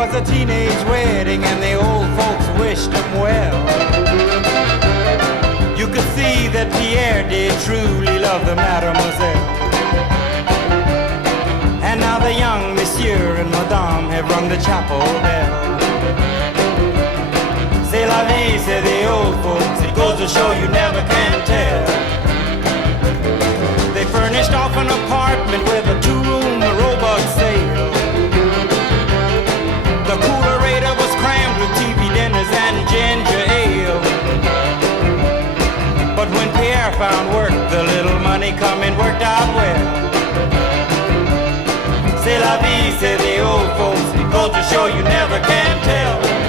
was a teenage wedding and the old folks wished him well. You could see that Pierre did truly love the mademoiselle. And now the young monsieur and madame have rung the chapel bell. C'est la vie, say the old folks, it goes to show you never can tell. They furnished off an apartment with a two-room robot sale. The coolerator was crammed with TV dinners and ginger ale. But when Pierre found work, the little money coming worked out well. C'est la vie, say the old folks, it goes to show you never can tell.